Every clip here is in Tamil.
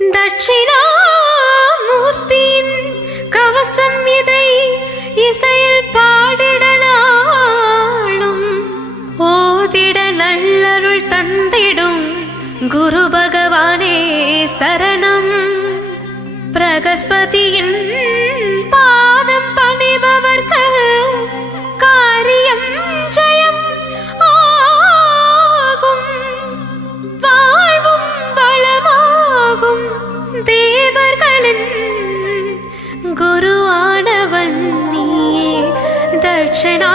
தட்சிணாமூர்த்தியின் கவசம் இதை இசையில் பாடிடனாலும் ஓதிட நல்லருள் தந்திடும் குரு பகவானே சரணம். பிரகஸ்பதியின் பாதம் பணிபவர்க்கு காரியம் ஜெயம் ஆகும், வாழ்வும் வளமாகும். தேவர்களின் குருவானவன் நீயே தட்சிணா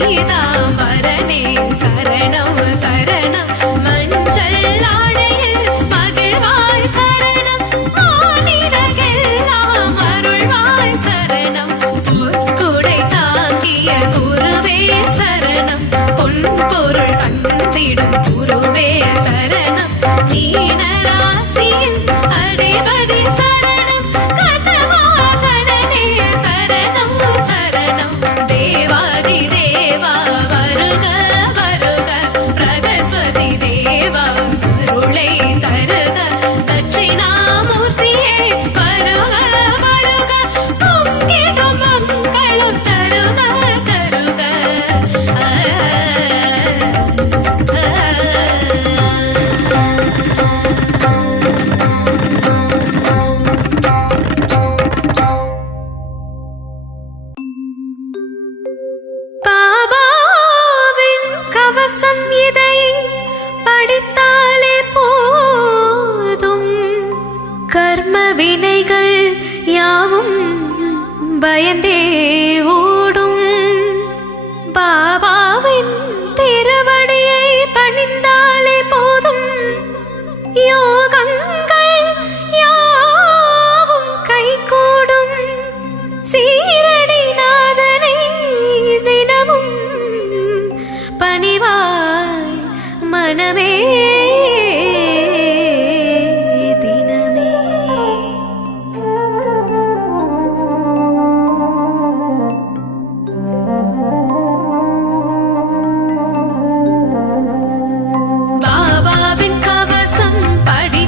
பீதாம்பரனே சரணம் சரணம் மஞ்சள் ஆடையில் மகிழ்வாய் சரணம் மானிடர்க்கெல்லாம் அருள்வாய் சரணம் பொற்குடை தாங்கிய குருவே சரணம் பொன்பொருள் தந்திடும் குருவே சரணம் மீனராசியின் அதிபதி சரணம் கஜவாகனனே சரணம் சரணம் தேவாதி தேவா வருக வருக பிரகஸ்பதி தேவா அருளை தருக தட்சிணாமூர்த்தியே வருக வருக பொங்கிடும் மங்களம் தருக தருக பாபாவின் கவசம் இதை படித்தாலே போதும் கர்ம வினைகள் யாவும் பயந்தே ஓடும் பாபாவின் திருவடியை பணிந்தாலே போதும் யோகங்கள் யாவும் கைகூடும் சீரடி நாதனை தினமும் பணிவாய் மனமே தினமே பாபாவின் கவசம் படி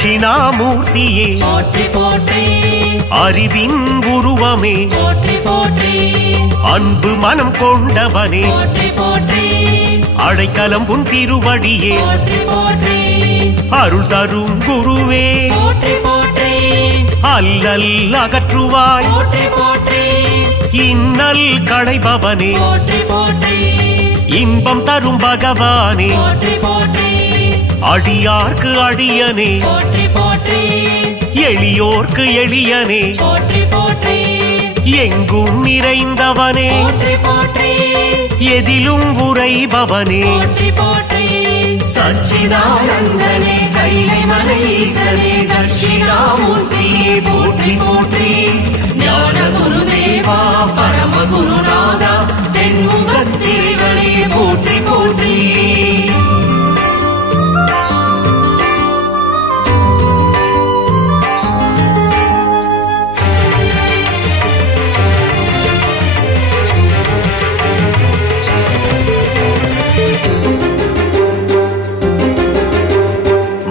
தட்சிணாமூர்த்தியே போற்றி போற்றி அறிவின் உருவமே போற்றி போற்றி அன்பு மனம் கொண்டவனே போற்றி போற்றி அடைக்கலம் உன் திருவடியே போற்றி போற்றி அருள் தரும் குருவே போற்றி போற்றி அல்லல் அகற்றுவாய் போற்றி போற்றி இன்னல் களைபவனே போற்றி போற்றி இன்பம் தரும் பகவானே போற்றி போற்றி அடியார்க்கு அடியனே போற்றி போற்றி எளியோர்க்கு எளியனே போற்றி போற்றி எங்கும் நிறைந்தவனே போற்றி போற்றி எதிலும் உரைபவனே போற்றி போற்றி சச்சிதானந்தனே கைலை மலை ஈசனே தட்சிணாமூர்த்தியே போற்றி போற்றி ஞான குருதேவா பரம குருநாதா தென்முகத்திரிவனே போற்றி போற்றி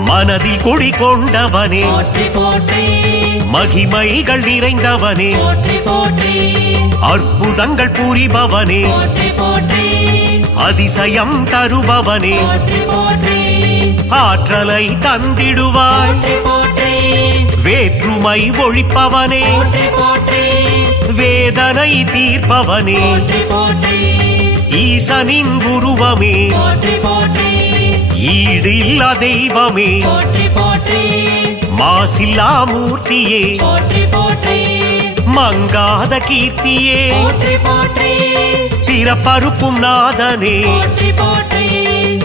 மனதில் குடி கொண்டவனே போற்றி போற்றி மகிமைகள் நிறைந்தவனே போற்றி போற்றி அற்புதங்கள் புரிபவனே போற்றி போற்றி அதிசயம் தருபவனே போற்றி போற்றி ஆற்றலை தந்திடுவாய் போற்றி போற்றி வேற்றுமை ஒழிப்பவனே போற்றி போற்றி வேதனை தீர்ப்பவனே போற்றி போற்றி ஈசனின் உருவமே போற்றி போற்றி ஈடில்லா தெய்வமே போற்றி போற்றி மாசில்லா மூர்த்தியே போற்றி போற்றி மங்காத கீர்த்தியே போற்றி போற்றி சிறப்பறுப்பும் நாதனே போற்றி போற்றி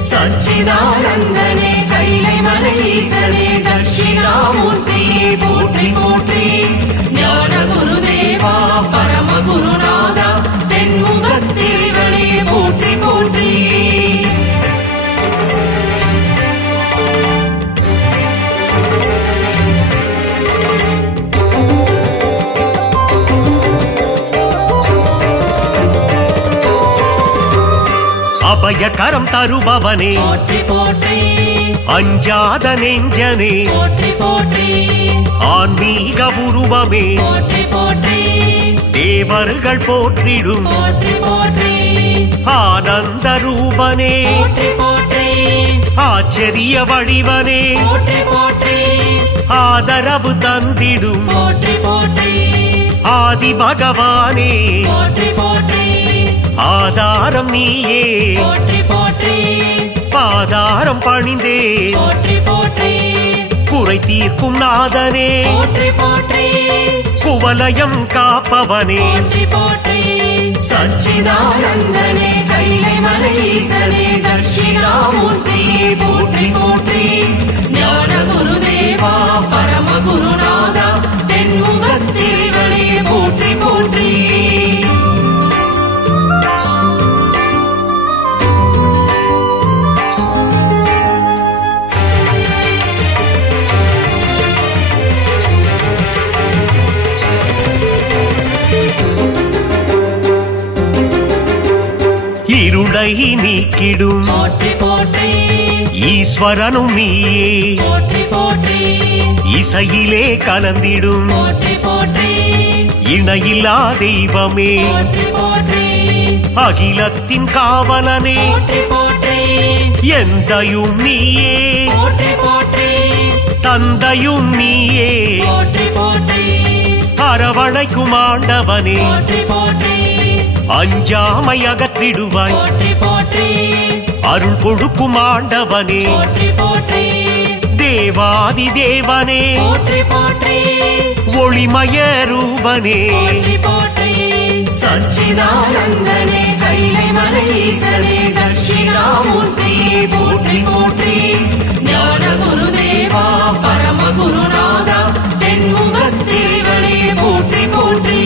சச்சிதானந்தனே கைலை மலை ஈசனே தட்சிணாமூர்த்தியே போற்றி போற்றி ஞான குருதேவா பரம குருநாதா தென்முகத்திரிவனே போற்றி போற்றி அபயகரம் தருபவனே போற்றி போற்றி அஞ்சாத நெஞ்சனே போற்றி போற்றி ஆன்மீக உருவமே போற்றி போற்றி தேவர்கள் போற்றிடும் போற்றி போற்றி ஆனந்த ரூபனே போற்றி போற்றி ஆச்சரிய வடிவனே போற்றி போற்றி ஆதரவு தந்திடும் போற்றி போற்றி ஆதி பகவானே போற்றி போற்றி ஆதாரம் நீயே போற்றி போற்றி பாதாரம் பணிந்தே போற்றி போற்றி குறை தீர்க்கும் நாதனே போற்றி போற்றி குவலயம் காப்பவனே போற்றி போற்றி சச்சிதானந்தனே கைலை மலை ஈசனே தட்சிணாமூர்த்தியே போற்றி போற்றி ஞான குருதேவா பரம குருநாதா தென்முகத்திரிவனே போற்றி போற்றி இருளை நீக்கிடும் போற்றி போற்றி ஈஸ்வரனும் நீயே போற்றி போற்றி இசையிலே கலந்திடும் போற்றி போற்றி இணையில்லா தெய்வமே போற்றி போற்றி அகிலத்தின் காவலனே போற்றி போற்றி எந்தையும் நீயே போற்றி போற்றி தந்தையும் நீயே போற்றி போற்றி அரவணைக்கும் ஆண்டவனே போற்றி போற்றி அஞ்சாமை அகற்றிடுவாய் போற்றி போற்றி அருள் கொடுக்கும் ஆண்டவனே போற்றி போற்றி தேவாதி தேவனே போற்றி போற்றி ஒளிமய ரூபனே போற்றி போற்றி சச்சிதானந்தனே கைலை மலை ஈசனே தட்சிணாமூர்த்தியே போற்றி போற்றி ஞான குருதேவா பரம குருநாதா தென்முகத்திரிவனே போற்றி போற்றி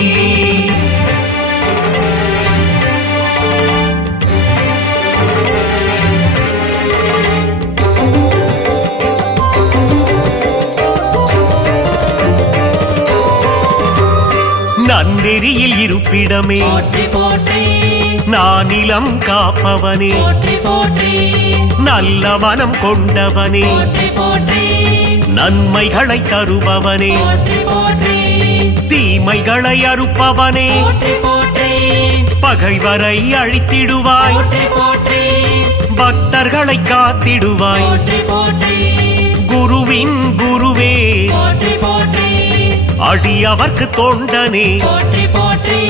நன்னெறியில் இருப்பிடமே போற்றி போற்றி நானிலம் காப்பவனே போற்றி போற்றி நல்ல மனம் கொண்டவனே போற்றி போற்றி நன்மைகளை தருபவனே போற்றி போற்றி தீமைகளை அறுப்பவனே போற்றி போற்றி பகைவரை அழித்திடுவாய் போற்றி போற்றி பக்தர்களை காத்திடுவாய் போற்றி போற்றி குருவின் குருவே போற்றி போற்றி அடியவர்க்கு தொண்டனே போற்றி போற்றி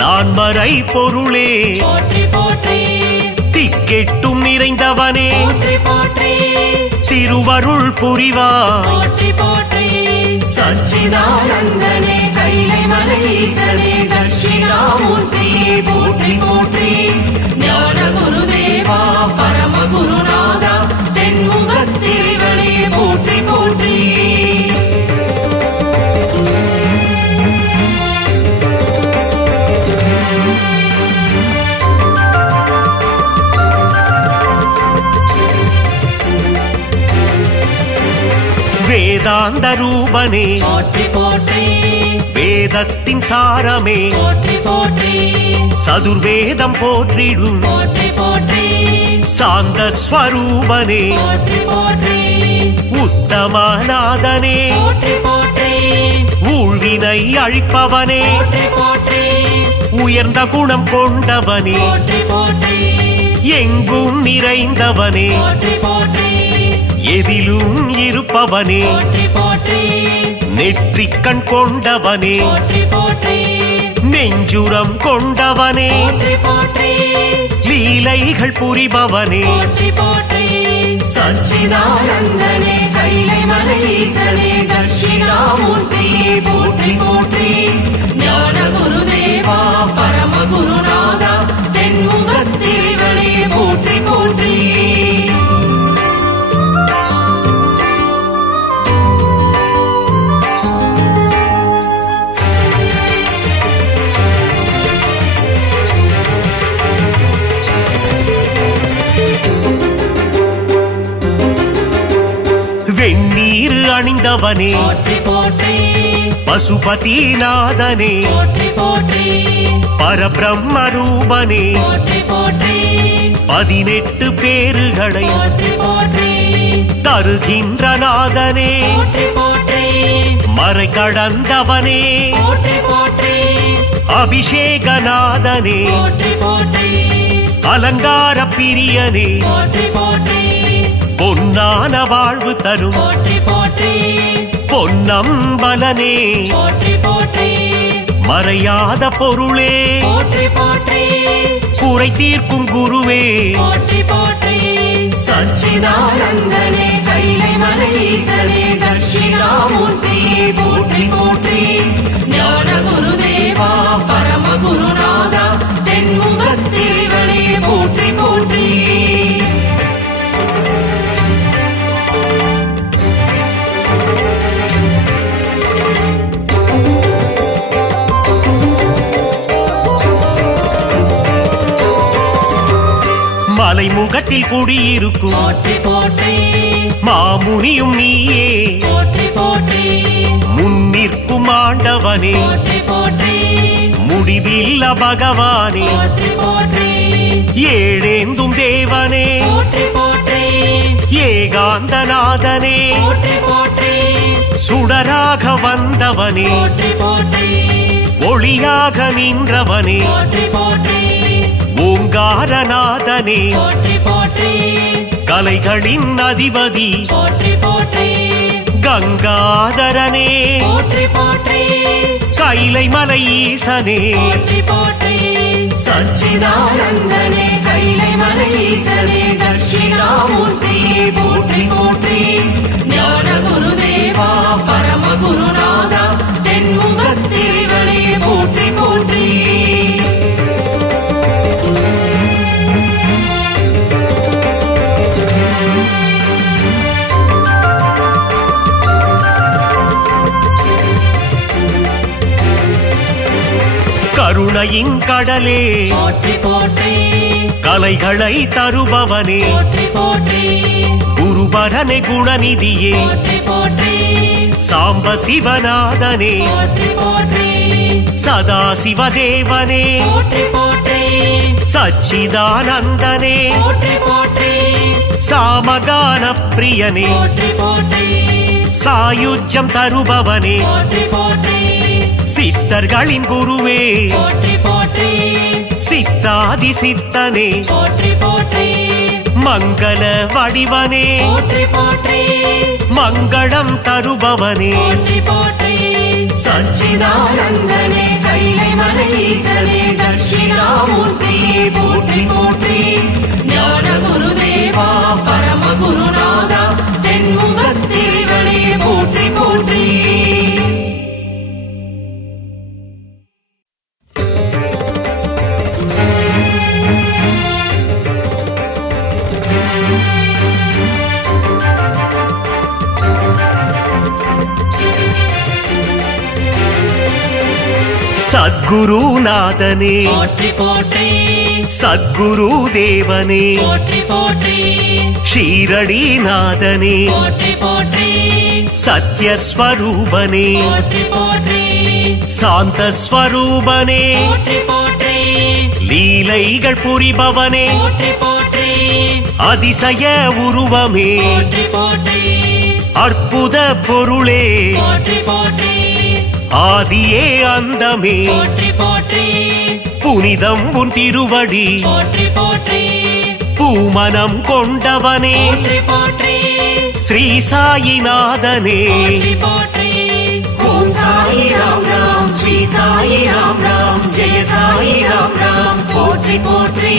நான் மறை பொருளே போற்றி போற்றி திக்கெட்டும் நிறைந்தவனே போற்றி போற்றி திருவருள் புரிவாய் போற்றி போற்றி சச்சிதானந்தனே கைலை மலை ஈசனே தட்சிணாமூர்த்தியே போற்றி போற்றி ஞான குருதேவா பரம குருநாதா தென்முகத்திரிவனே போற்றி போற்றி வேதாந்த ரூபனே போற்றி போற்றி வேதத்தின் சாரமே போற்றி போற்றி சதுர்வேதம் போற்றிடும் போற்றி போற்றி சாந்த ஸ்வரூபனே போற்றி போற்றி உத்தமநாதனே போற்றி போற்றி ஊழ்வினை அழிப்பவனே போற்றி போற்றி உயர்ந்த குணம் கொண்டவனே போற்றி போற்றி எங்கும் நிறைந்தவனே போற்றி போற்றி எதிலும் இருப்பவனே போற்றி போற்றி நெற்றிக்கண் கொண்டவனே போற்றி போற்றி நெஞ்சுரம் கொண்டவனே போற்றி போற்றி லீலைகள் புரிபவனே போற்றி போற்றி சச்சிதானந்தனே கைலை மலை ஈசனே தட்சிணாமூர்த்தியே போற்றி போற்றி ஞான குருதேவா பரம குருநாதா தென்முகத்திரிவனே போற்றி போற்றி வெண்ணீர் அணிந்தவனே போற்றி போற்றி பசுபதிநாதனே போற்றி போற்றி பரபிரம்ம ரூபனே போற்றி போற்றி 18 பேறுகளை போற்றி போற்றி தருகின்ற நாதனே போற்றி போற்றி மறை கடந்தவனே போற்றி போற்றி அபிஷேகநாதனே போற்றி போற்றி அலங்கார பிரியனே போற்றி போற்றி பொன்னான வாழ்வு தரும் போற்றி போற்றி பொன்னம்பலனே போற்றி போற்றி மறையாத பொருளே போற்றி போற்றி குறை தீர்க்கும் குருவே போற்றி போற்றி சச்சிதானந்தனே கைலை மலை ஈசனே தட்சிணாமூர்த்தியே போற்றி போற்றி ஞான குருதேவா பரம குருநாதா தென்முகத்திரிவனே போற்றி போற்றி மலைமுகத்தில் குடியிருக்கும் போற்றி போற்றி மாமுனியும் நீயே போற்றி போற்றி முன்னிற்கும் ஆண்டவனே போற்றி போற்றி முடிவில்ல பகவானே போற்றி போற்றி ஏழேந்தும் தேவனே போற்றி போற்றி ஏகாந்தநாதனே போற்றி போற்றி சுடராக வந்தவனே போற்றி போற்றி ஒளியாக நின்றவனே போற்றி போற்றி ஓங்காரநாதனே போற்றி போற்றி கலைகளின் அதிபதி போற்றி போற்றி கங்காதரனே போற்றி போற்றி கைலை மலை ஈசனே போற்றி போற்றி சச்சிதானந்தனே கைலை மலை ஈசனே தட்சிணாமூர்த்தியே போற்றி போற்றி ஞான குருதேவா பரம குருநாதா தென்முகத்திரிவனே போற்றி போற்றி கருணையின் கடலே போற்றி போற்றி கலைகளை தருபவனே போற்றி போற்றி குருபரனே குணநிதியே போற்றி போற்றி சாம்ப சிவநாதனே போற்றி போற்றி சதா சிவதேவனே போற்றி போற்றி சச்சிதானந்தனே போற்றி போற்றி சாமகான பிரியனே போற்றி போற்றி சாயுஜ்யம் தருபவனே போற்றி போற்றி சித்தர்களின் குருவே போற்றி போற்றி சித்தாதி சித்தனே போற்றி போற்றி மங்கள வடிவனே போற்றி போற்றி மங்களம் தருபவனே போற்றி போற்றி சச்சிதானந்தனே கைலை மலை ஈசனே தட்சிணாமூர்த்தியே போற்றி போற்றி ஞான குருதேவா பரம குருநாதா தென்முகத்தேவனே போற்றி போற்றி சத்குருநாதனே போற்றி போற்றி சத்குரு தேவனே போற்றி போற்றி ஷீரடிநாதனே போற்றி போற்றி சத்யஸ்வரூபனே போற்றி போற்றி சாந்தஸ்வரூபனே போற்றி போற்றி லீலைகள் புரிபவனே போற்றி போற்றி அதிசய உருவமே போற்றி போற்றி அற்புத பொருளே போற்றி போற்றி ஆதியே அந்தமே போற்றி போற்றி புனிதம் உன் திருவடி போற்றி போற்றி பூமனம் கொண்டவனே போற்றி போற்றி ஸ்ரீ சாயிநாதனே போற்றி போற்றி ஓம் சாயி ராம் ராம் ஸ்ரீ சாயி ராம் ராம் ஜெய சாயி ராம் ராம் போற்றி போற்றி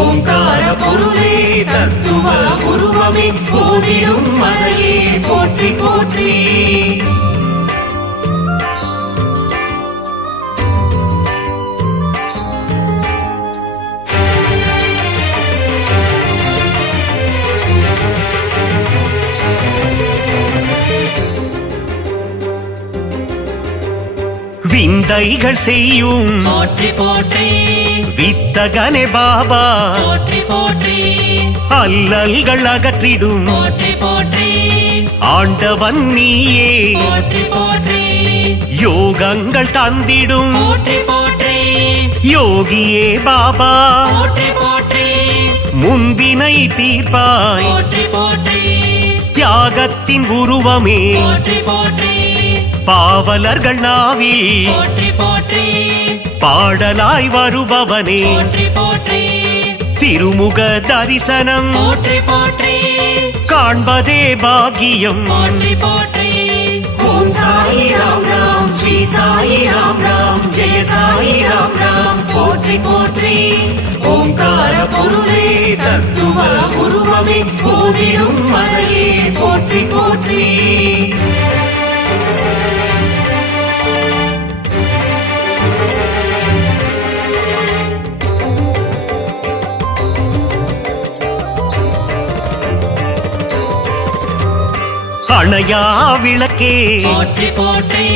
ஓங்கார பொருளே தத்துவ உருவமே போதிடும் மறையே போற்றி போற்றி விந்தைகள் செய்யும் போற்றி போற்றி வித்தகனே பாபா போற்றி போற்றி அல்லல்கள் அகற்றிடும் போற்றி போற்றி ஆண்டவன் நீயே போற்றி போற்றி யோகங்கள் தந்திடும் போற்றி போற்றி யோகியே பாபா போற்றி போற்றி முன்பினை தீர்ப்பாய் போற்றி போற்றி தியாகத்தின் உருவமே போற்றி போற்றி பாவலர்கள் நாவில் போற்றி போற்றி பாடலாய் வருபவனே போற்றி போற்றி திருமுக தரிசனம் போற்றி போற்றி காண்பதே பாக்கியம் போற்றி போற்றி ஓம் சாயி ராம் ராம் ஸ்ரீ சாயி ராம் ராம் ஜெய சாயி ராம் ராம் போற்றி போற்றி ஓங்கார பொருளே தத்துவ உருவமே போதிடும் மறையே போற்றி போற்றி அணையா விளக்கே போற்றி போற்றி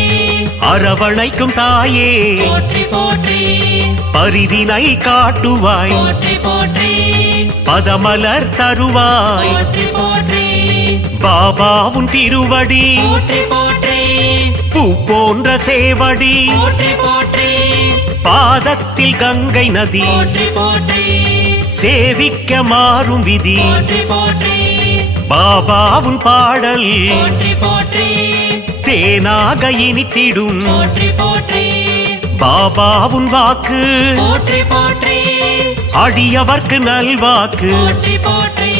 அரவணைக்கும் தாயே போற்றி போற்றி பரிவினை காட்டுவாய் போற்றி போற்றி பதமலர் தருவாய் போற்றி போற்றி பாபாவுன் திருவடி போற்றி போற்றி பூ போன்ற சேவடி போற்றி போற்றி பாதத்தில் கங்கை நதி போற்றி போற்றி சேவிக்க மாறும் விதி போற்றி போற்றி பாபாவுன் பாடல் போற்றி போற்றி தேனாக இனித்திடும் போற்றி போற்றி பாபாவுன் வாக்கு போற்றி போற்றி அடியவர்க்கு நல்வாக்கு போற்றி போற்றி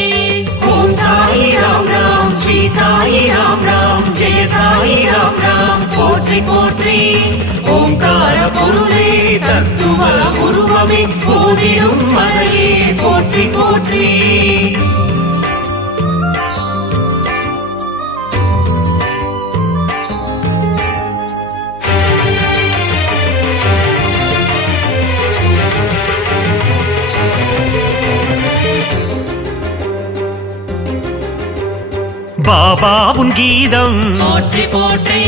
ஓம் சாயி ராம் ராம் ஸ்ரீ சாயி ராம் ராம் ஜெய சாயி ராம் ராம் போற்றி போற்றி ஓங்கார பொருளே தத்துவ உருவமே போதிடும் மறையே போற்றி போற்றி பாபாவுன் கீதம் போற்றி போற்றி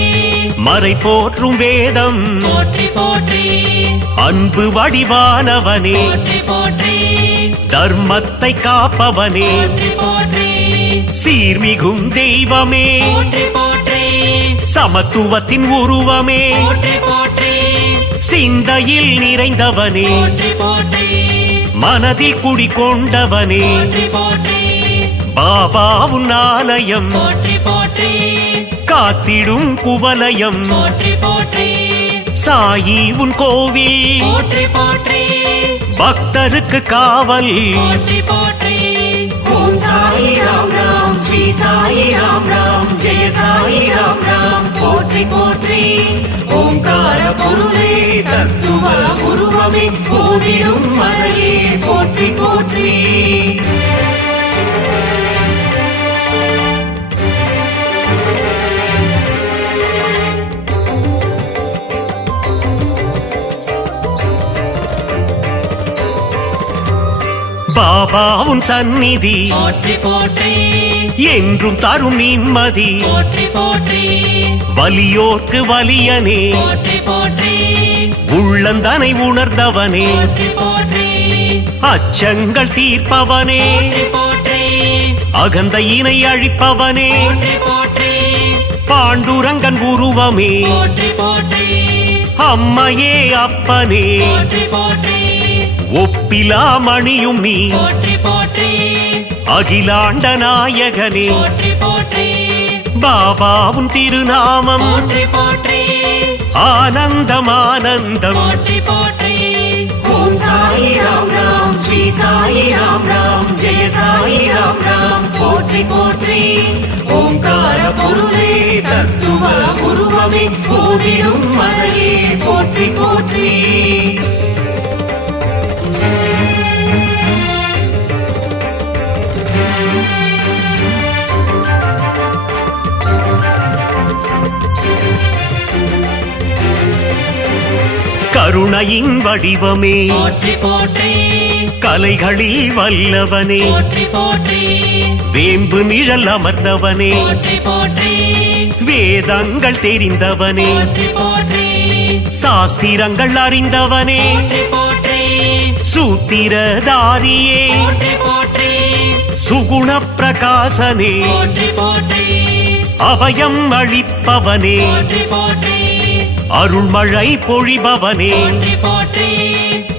மறை போற்றும் வேதம் போற்றி போற்றி அன்பு வடிவானவனே போற்றி போற்றி தர்மத்தை காப்பவனே போற்றி போற்றி சீர்மிகும் தெய்வமே போற்றி போற்றி சமத்துவத்தின் உருவமே போற்றி போற்றி சிந்தையில் நிறைந்தவனே போற்றி போற்றி மனதில் குடிகொண்டவனே போற்றி போற்றி பாபாவுன் ஆலயம் போற்றி போற்றி காத்திடும் குவலயம் போற்றி போற்றி சாயி உன் கோவில் போற்றி போற்றி பக்தருக்கு காவல் போற்றி போற்றி ஓம் சாயி ராம் ராம் ஸ்ரீ சாயி ராம் ராம் ஜெய சாயி ராம் ராம் போற்றி போற்றி ஓங்கார பொருளே தத்துவ உருவமே போதிடும் மறையே போற்றி போற்றி பாபா உன் சந்நிதி போற்றி போற்றி என்றும் தரும் நிம்மதி போற்றி போற்றி வலியோர்க்கு வலியனே போற்றி போற்றி உள்ளந்தனை உணர்ந்தவனே போற்றி போற்றி அச்சங்கள் தீர்ப்பவனே போற்றி போற்றி அகந்தையினை அழிப்பவனே போற்றி போற்றி பாண்டுரங்கன் உருவமே போற்றி போற்றி அம்மையே அப்பனே போற்றி போற்றி ஒப்பிலா மணியும் நீ போற்றி போற்றி அகிலாண்ட நாயகனே போற்றி போற்றி பாபாவும் திருநாமம் போற்றி போற்றி ஆனந்தம் ஆனந்தம் போற்றி போற்றி ஓம் சாயி ராம் ராம் ஸ்ரீ சாயி ராம் ராம் ஜெய சாயி ராம் ராம் போற்றி போற்றி ஓங்கார பொருளே தத்துவ உருவமே போதிடும் மறையே போற்றி போற்றி கருணையின் வடிவமே போற்றி போற்றி கலைகளில் வல்லவனே போற்றி போற்றி வேம்பு நிழல் அமர்ந்தவனே போற்றி போற்றி வேதங்கள் தெரிந்தவனே போற்றி போற்றி சாஸ்திரங்கள் அறிந்தவனே போற்றி போற்றி சூத்திரதாரியே போற்றி போற்றி சுகுண பிரகாசனே போற்றி போற்றி அபயம் அளிப்பவனே போற்றி போற்றி அருள்மழை பொழிபவனே போற்றி போற்றி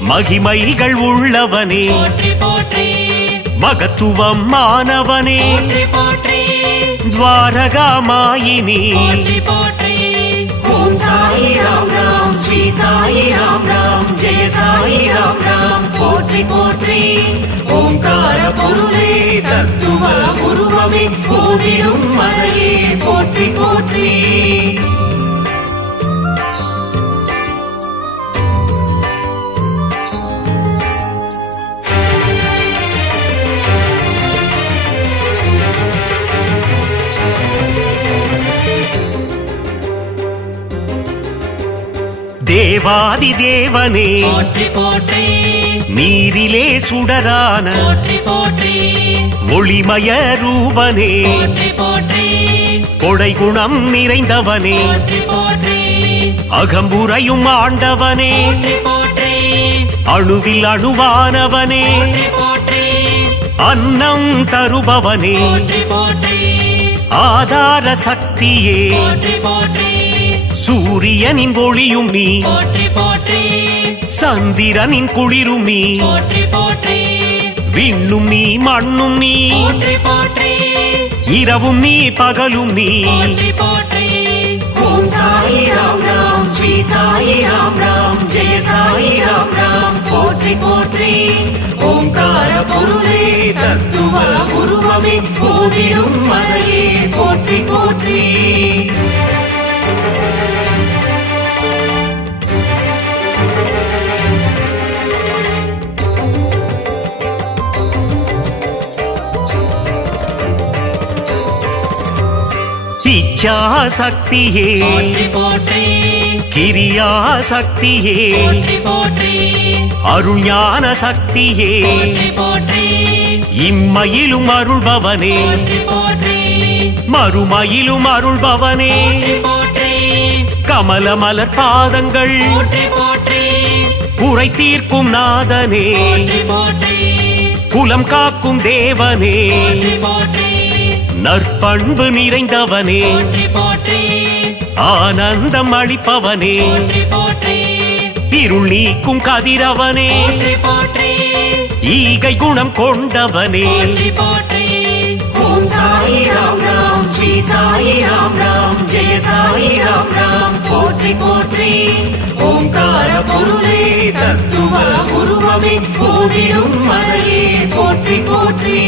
மகிமைகள் உள்ளவனே போற்றி போற்றி மகத்துவம் மாணவனே போற்றி போற்றி துவாரகாமாயினி போற்றி போற்றி ஓம் சாயி ராம் ராம் ஸ்ரீ சாயி ராம் ராம் ஜெய சாயி ராம் ராம் போற்றி போற்றி ஓங்கார பொருளே தத்துவ உருவமே போதிடும் மறையே போற்றி போற்றி தேவாதி தேவனே போற்றி போற்றி நீரிலே சுடரான போற்றி போற்றி ஒளிமய ரூபனே போற்றி போற்றி கொடை குணம் நிறைந்தவனே போற்றி போற்றி அகம்புரையும் ஆண்டவனே போற்றி போற்றி அணுவில் அணுவானவனே போற்றி போற்றி அன்னம் தருபவனே போற்றி போற்றி ஆதார சக்தியே போற்றி போற்றி சூரியனின் ஒளியும் நீ போற்றி போற்றி சந்திரனின் குளிரும் நீ போற்றி போற்றி விண்ணும் நீ மண்ணும் நீ போற்றி போற்றி இரவும் நீ பகலும் நீ போற்றி போற்றி ஓம் சாயி ராம் ராம் ஸ்ரீ சாயி ராம் ராம் ஜெய சாயி ராம் ராம் போற்றி போற்றி ஓங்கார பொருளே தத்துவ உருவமே போதிடும் மறையே போற்றி போற்றி இச்சா சக்தியே போற்றி போற்றி கிரியா சக்தியே போற்றி போற்றி அருஞான சக்தியே போற்றி போற்றி இம்மையிலும் அருள்பவனே போற்றி போற்றி மறுமையிலும் அருள்பவனே போற்றி போற்றி கமல மலர் பாதங்கள் போற்றி போற்றி குறை தீர்க்கும் நாதனே போற்றி போற்றி குலம் காக்கும் தேவனே போற்றி போற்றி நற்பண்பு நிறைந்தவனே போற்றி போற்றி ஆனந்தம் அளிப்பவனே போற்றி போற்றி இருள் நீக்கும் கதிரவனே போற்றி போற்றி ஈகை குணம் கொண்டவனே போற்றி போற்றி ஓம் சாயி ராம் ராம் ஸ்ரீ சாயி ராம் ராம் ஜெய சாயி ராம் ராம் போற்றி போற்றி ஓங்கார பொருளே தத்துவ உருவமே போதிடும் மறையே போற்றி போற்றி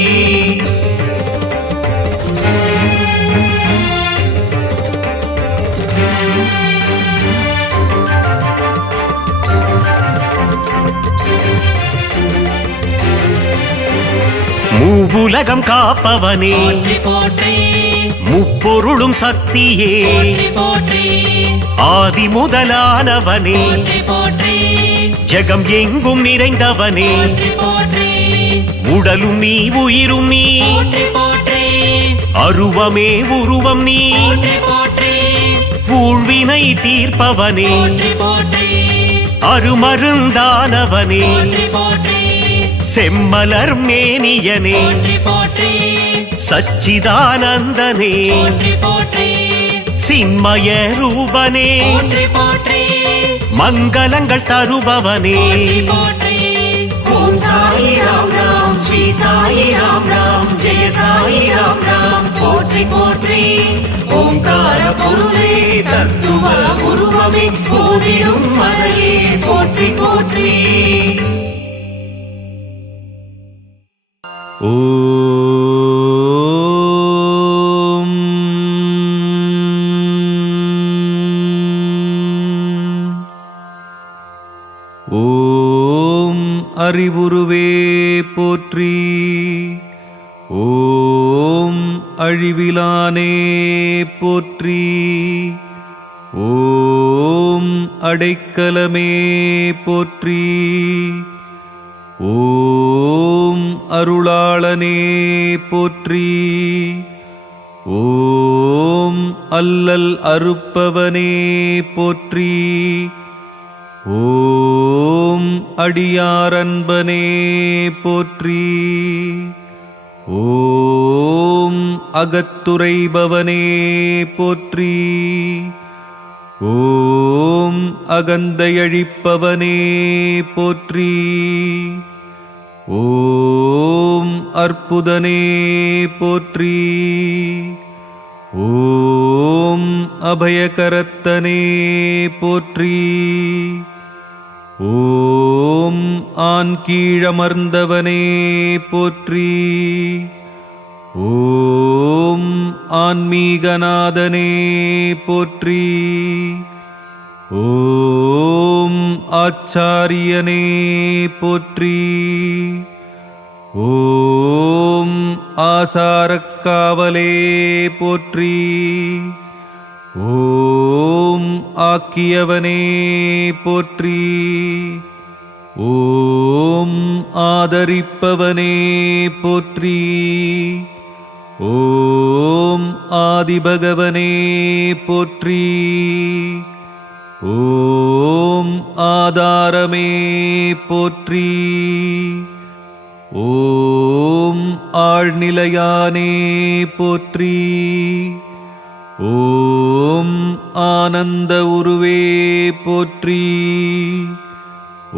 மூவுலகம் காப்பவனே போற்றி போற்றி முப்பொருளும் சக்தியே போற்றி போற்றி ஆதி முதலானவனே போற்றி போற்றி ஜெகம் எங்கும் நிறைந்தவனே போற்றி போற்றி உடலும் நீ உயிரும் நீ போற்றி போற்றி அருவமே உருவம் நீ போற்றி போற்றி ஊழ்வினை தீர்ப்பவனே போற்றி போற்றி அருமருந்தானவனே போற்றி போற்றி செம்மலர் மேனியனே போற்றி போற்றி சச்சிதானந்தனே போற்றி போற்றி சின்மய ரூபனே போற்றி போற்றி மங்களங்கள் தருபவனே போற்றி ஓம் சாயி ராம் ராம் ஸ்ரீ சாயி ராம் ராம் ஜெய சாயி ராம் ராம் போற்றி போற்றி ஓங்கார பொருளே தத்துவ உருவமே போதிடும் மறையே போற்றி போற்றி ஓம் ஓம் அறிவுருவே போற்றி ஓம் அழிவிலானே போற்றி ஓம் அடைக்கலமே போற்றி ஓம் அருளாளனே போற்றி ஓம் அல்லல் அறுப்பவனே போற்றி ஓம் அடியாரன்பனே போற்றி ஓம் அகத்துரைபவனே போற்றி ஓம் அகந்தையழிப்பவனே போற்றி ஓம் அற்புதனே போற்றி ஓம் அபயகரத்தனே போற்றி ஓம் ஆண் கீழமர்ந்தவனே போற்றி ஓம் ஆன்மீகநாதனே போற்றி ஓம் ஆச்சாரியனே போற்றி ஓம் ஆசாரக்காவலே போற்றி ஓம் ஆக்கியவனே போற்றி ஓம் ஆதரிப்பவனே போற்றி ஓம் ஆதிபகவனே போற்றி ஓம் ஆதாரமே போற்றி ஓம் ஆழ்நிலையானே போற்றி ஓம் ஆனந்த உருவே போற்றி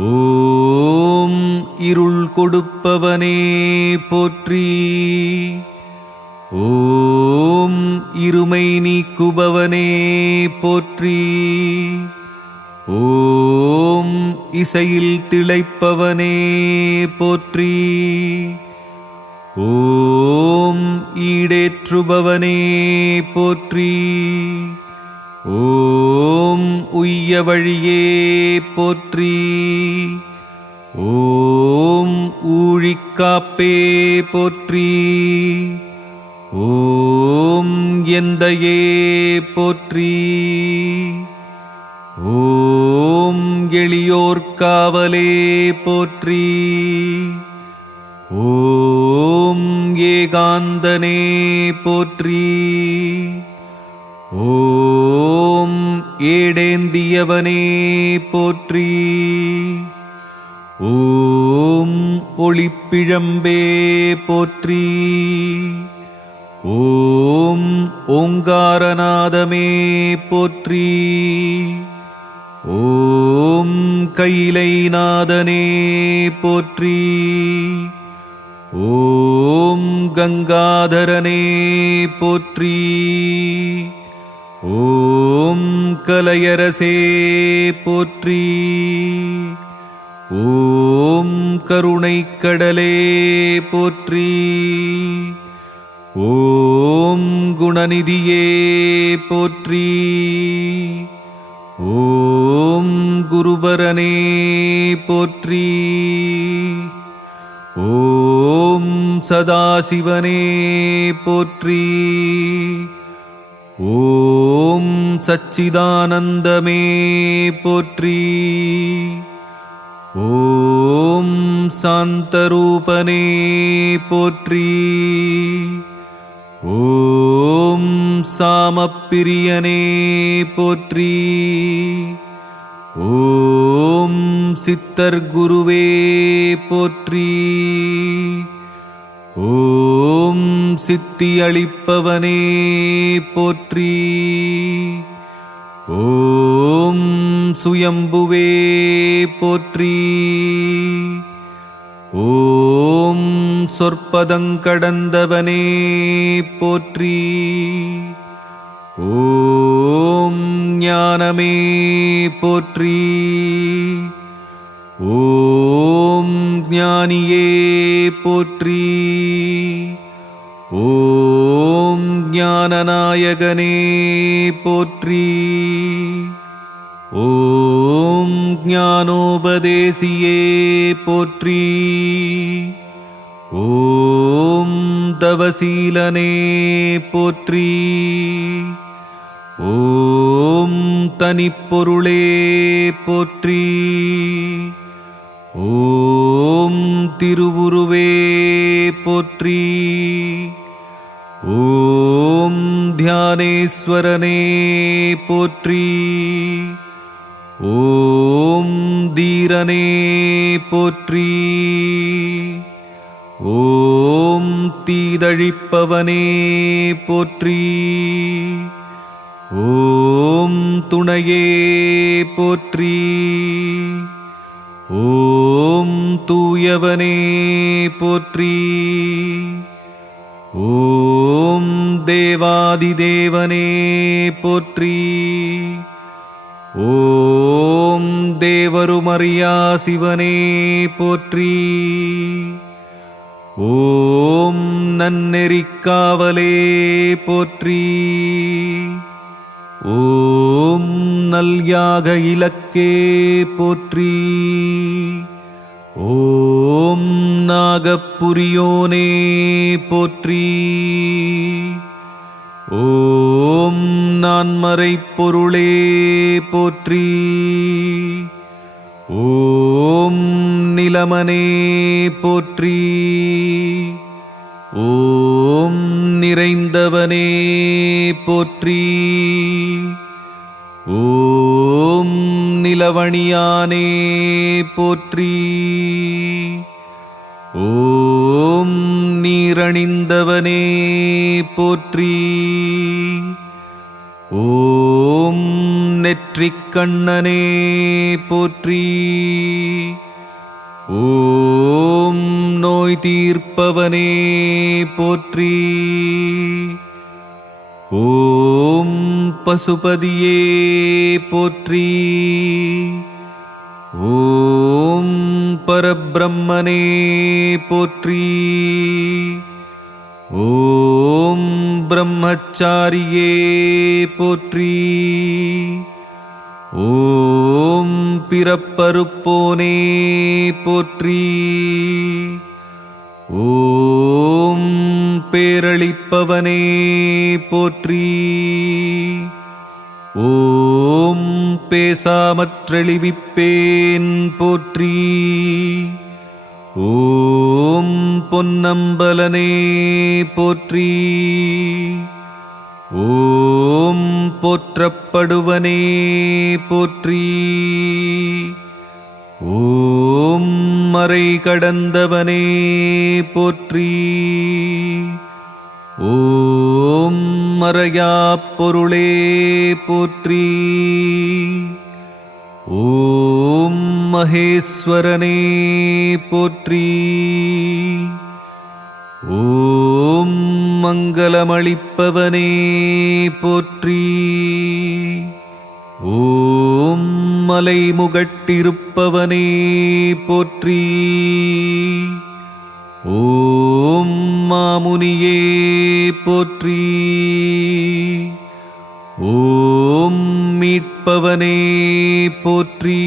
ஓம் இருள் கொடுப்பவனே போற்றி ஓம் இருமை நீக்குபவனே போற்றி ஓம் இசையில் திளைப்பவனே போற்றி ஓம் ஈடேற்றுபவனே போற்றி ஓம் உய்ய வழியே போற்றி ஓம் ஊழிக்காப்பே போற்றி ஓம் எந்தையே போற்றி ஓம் எளியோர்காவலே போற்றி ஓம் ஏகாந்தனே போற்றி ஓம் ஏடேந்தியவனே போற்றி ஓம் ஒளிப்பிழம்பே போற்றி ஓம் ஓங்காரநாதமே போற்றி ஓம் கைலைநாதனே போற்றி ஓம் கங்காதரனே போற்றி. ஓம் கலையரசே போற்றி. ஓம் கருணைக்கடலே போற்றி. ஓம் குணநிதியே போற்றி. ஓம் குருபரனே போற்றி. ஓம் சதாசிவனே போற்றி. ஓம் சச்சிதானந்தமே போற்றி. ஓம் சாந்தரூபனே போற்றி. ஓம் சாமப்பிரியனே போற்றி. ஓம் சித்தர் குருவே போற்றி. ஓம் சித்தி அளிப்பவனே போற்றி. ஓம் சுயம்புவே போற்றி. ஓம் சொற்பதங்கடந்தவனே போற்றி. ஓம் ஞானமே போற்றி. ஓம் ஞானியே போற்றி. ஓம் ஞானநாயகனே போற்றி. ஓம் ஞானோபதேசியே போற்றி. ஓம் தவசீலனே போற்றி. ஓம் தனிப்பொருளே போற்றி. ஓம் திருவுருவே போற்றி. ஓம் தியானேஸ்வரனே போற்றி. ஓம் தீரனே போற்றி. ஓம் தீதழிப்பவனே போற்றி. ஓம் துணையே போற்றி. ஓம் தூயவனே போற்றி. ஓம் தேவாதிதேவனே போற்றி. ஓம் தேவருமறியா சிவனே போற்றி. ஓம் நன்னெறிக்காவலே போற்றி. ஓம் நல்யாக இலக்கே போற்றி. ஓம் நாகப்புரியோனே போற்றி. ஓம் நான்மறைப் பொருளே போற்றி. ஓம் நிலமனே போற்றி. ஓம் நிறைந்தவனே போற்றி. ஓம் நிலவணியானே போற்றி. ஓம் நீரணிந்தவனே போற்றி. ஓம் நெற்றிக் கண்ணனே போற்றி. ஓம் நோய் தீர்ப்பவனே போற்றி. ஓம் பசுபதியே போற்றி. ஓம் பரபிரம்மனே போற்றி. ஓம் பிரம்மச்சாரியே போற்றி. ஓம் பிறப்பறுப்போனே போற்றி. ஓம் பேரளிப்பவனே போற்றி. ஓம் பேசாமற்றெளிவிப்பேன் போற்றி. ஓம் பொன்னம்பலனே போற்றி. ஓம் போற்றப்படுவனே போற்றி. ஓம் மறை கடந்தவனே போற்றி. ஓம் மறையாப் பொருளே போற்றி. ஓம் மகேஸ்வரனே போற்றி. ஓம் ஓம் மங்களமளிப்பவனே போற்றி. ஓம் மலைமுகட்டிருப்பவனே போற்றி. ஓம் மாமுனியே போற்றி. ஓம் மீட்பவனே போற்றி.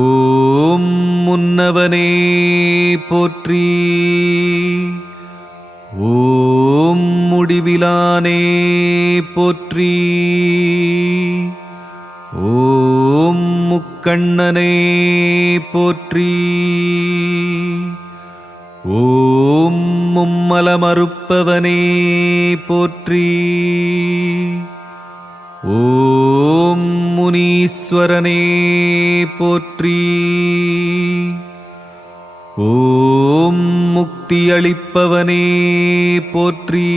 ஓம் முன்னவனே போற்றி. ஓம் முடிவிலானே போற்றி. ஓம் முக்கண்ணனே போற்றி. ஓம் மும்மலமறுப்பவனே போற்றி. ஓம் முனீஸ்வரனே போற்றி. ஓம் முக்தியளிப்பவனே போற்றி.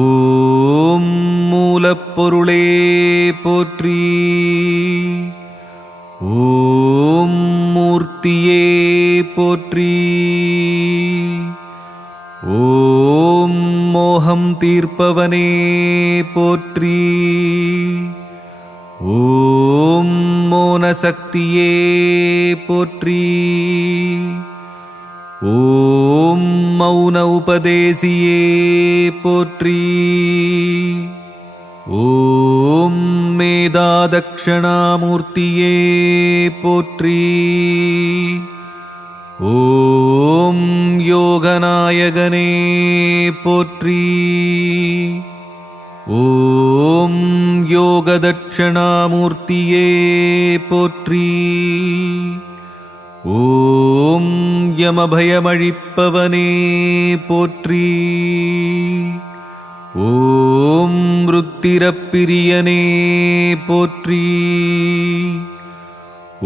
ஓம் மூலப்பொருளே போற்றி. ஓம் மூர்த்தியே போற்றி. ஓம் மோகம் தீர்ப்பவனே போற்றி. ஓம் மோனசக்தியே போற்றி. ஓம் மௌன உபதேசியே போற்றி. ஓம் மேதாதக்ஷணாமூர்த்தியே போற்றி. ஓம் யோகநாயகனே போற்றி. ஓம் யோகதட்சணாமூர்த்தியே போற்றி. ஓம் யமபயமழிப்பவனே போற்றி. ஓம் ருத்திரப்பிரியனே போற்றி.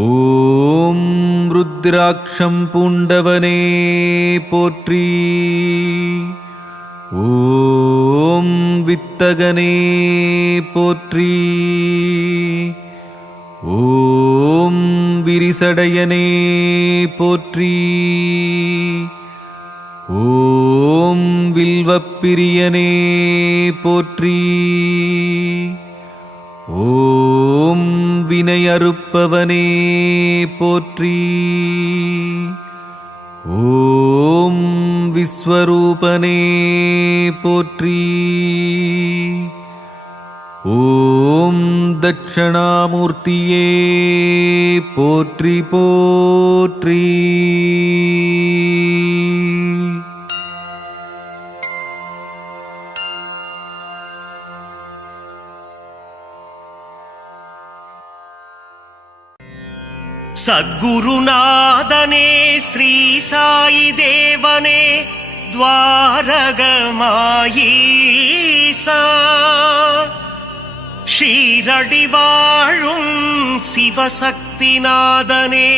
ஓம் ருத்ராட்சம் பூண்டவனே போற்றி. ஓம் வித்தகனே போற்றி. ஓம் விரிசடையனே போற்றி. ஓம் வில்வப்பிரியனே போற்றி. ஓம் வினையறுப்பவனே போற்றி. ஓம் விஸ்வரூபனே போற்றி. ஓம் தட்சணாமூர்த்தியே போற்றி போற்றி. சத்குருநாதனே ஸ்ரீ சாயி தேவனே துவாரகமாயீசா ஷீரடி வாழும் சிவசக்திநாதனே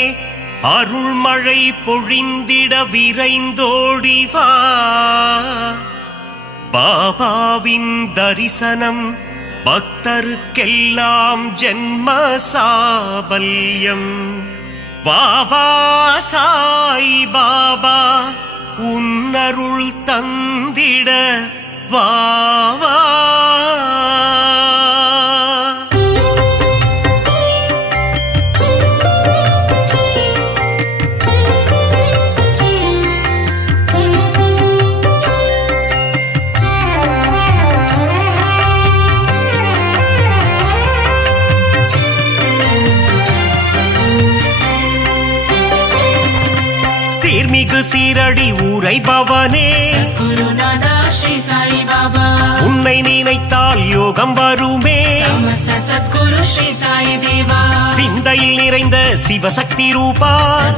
அருள்மழை பொழிந்திட விரைந்தோடிவா. பாபாவின் தரிசனம் பக்தருக்கெல்லாம் ஜென்ம சாபல்யம். வாவா சாய் பாபா உன்னருள் தந்திட வாவா. சீர்மிகு சீரடி உரைபவனே குருநாதா ஸ்ரீ சாய் பாபா, உன்னை நினைத்தால் யோகம் வருமே. சமஸ்த சத்குரு ஸ்ரீ சாய் தேவா, சிந்தையில் நிறைந்த சிவசக்தி ரூபா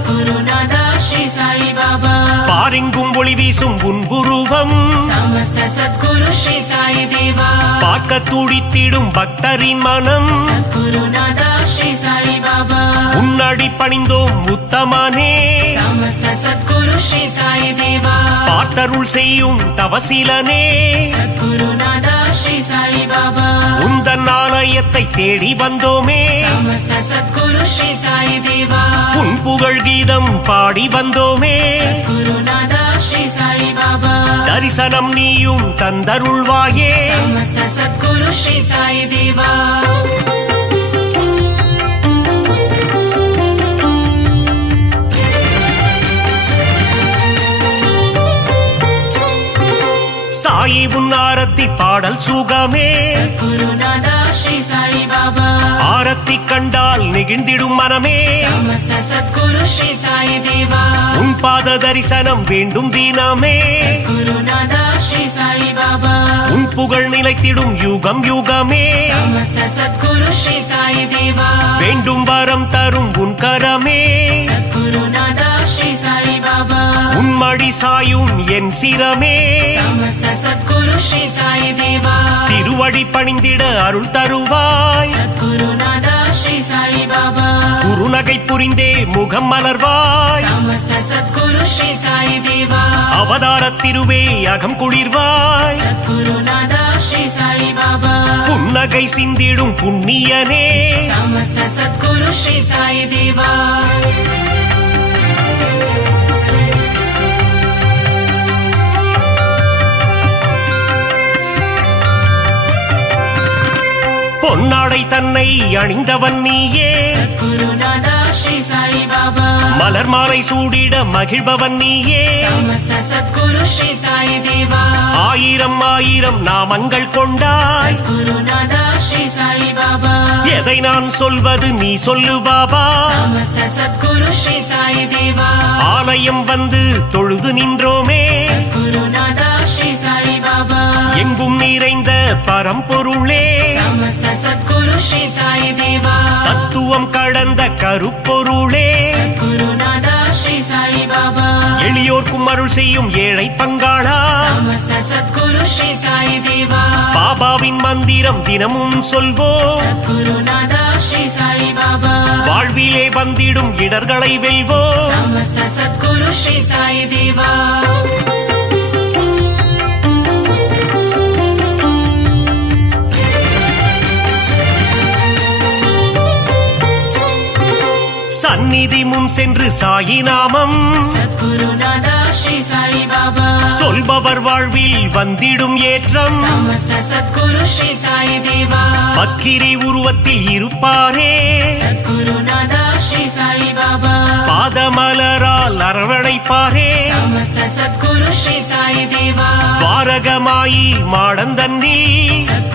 குருநாதா ஸ்ரீ சாய் பாபா, பாரெங்கும் ஒளி வீசும் உன்புருவம். சமஸ்த சத்குரு ஸ்ரீ சாய் தேவா, பார்க்க துடித்திடும் பக்தரின் மனம். குருநாதா ஸ்ரீ சாய் பாபா, உன்னடி பணிந்தோம் உத்தமனே. சமஸ்த சத்குரு ஸ்ரீ சாய் தேவா, பார்த்தருள் செய்யும் தவசீலனே. குருநாதா ஸ்ரீ சாய் பாபா, உந்தன் ஆலயத்தை தேடி வந்தோமே. சமஸ்த சத்குரு ஸ்ரீ சாய் தேவா, உன் புகழ் புகழ் கீதம் பாடி வந்தோமே குருநாதா ஸ்ரீ சாய் பாபா தரிசனம் நீயும் தந்தருள்வாயே समस्त सद्गुरु श्री साई देवा சாயி உன் ஆரத்தி பாடல் சுகமே गुरुनादा श्री साई बाबा ஆரத்தி கண்டால் நெகிழ்ந்திடும் மனமே समस्त सद्गुरु श्री साई देवा உன் பாத தரிசனம் வேண்டும் தினமே गुरुनादा श्री साई बाबा உன் புகழ் நிலைத்திடும் யுகம் யுகமே समस्त सद्गुरु श्री साई देवा வேண்டும் வரம் தரும் உன் கரமே गुरुनादा श्री साई बाबा உன் மடி சாயும் என் சிரமே समस्त सद्गुरु श्री साई देवा திருவடி பணிந்திட அருள் தருவாய் गुरुनादा श्री साई बाबा குருநகை புரிந்தே முகம் மலர்வாய் समस्त सद्गुरु श्री साई देवा அவதார திருவே அகம் குளிர்வாய் गुरुनादा श्री साई बाबा புன்னகை சிந்திடும் புண்ணியனே समस्त सद्गुरु श्री साई देवा பொன்னாடை தன்னை அணிந்தவன் நீயே गुरुनादा श्री साई बाबा மலர் மாலை சூடிட மகிழ்பவன் நீயே समस्त सद्गुरु श्री साई देवा ஆயிரம் ஆயிரம் நாமங்கள் கொண்டாய் गुरुनादा श्री साई बाबा எதை நான் சொல்வது நீ சொல்லு பாபா समस्त सद्गुरु श्री साई देवा ஆலயம் வந்து தொழுது நின்றோமே गुरुनादा श्री साई बाबा எங்கும் நிறைந்த பரம்பொருளே समस्त सद्गुरु श्री साई देवा தத்துவம் கடந்த கருப்பொருளே गुरुनादा श्री साई बाबा எளியோர்க்கும் அருள் செய்யும் ஏழை பங்காளா समस्त सद्गुरु श्री साई देवा பாபாவின் மந்திரம் தினமும் சொல்வோம் गुरुनादा श्री साई बाबा வாழ்விலே வந்திடும் இடர்களை வெல்வோம் समस्त सद्गुरु श्री साई देवा சந்நிதி முன் சென்று சாயி நாமம் गुरुनादा श्री साई बाबा சொல்பவர் வாழ்வில் வந்திடும் ஏற்றம் समस्त सद्गुरु श्री साई देवा பக்கிரி உருவத்தில் இருப்பாரே गुरुनादा श्री साई बाबा பாதமலரால் அரவணைப்பாரே समस्त सद्गुरु श्री साई देवा வாரகமாயி மாடந்தன்னில்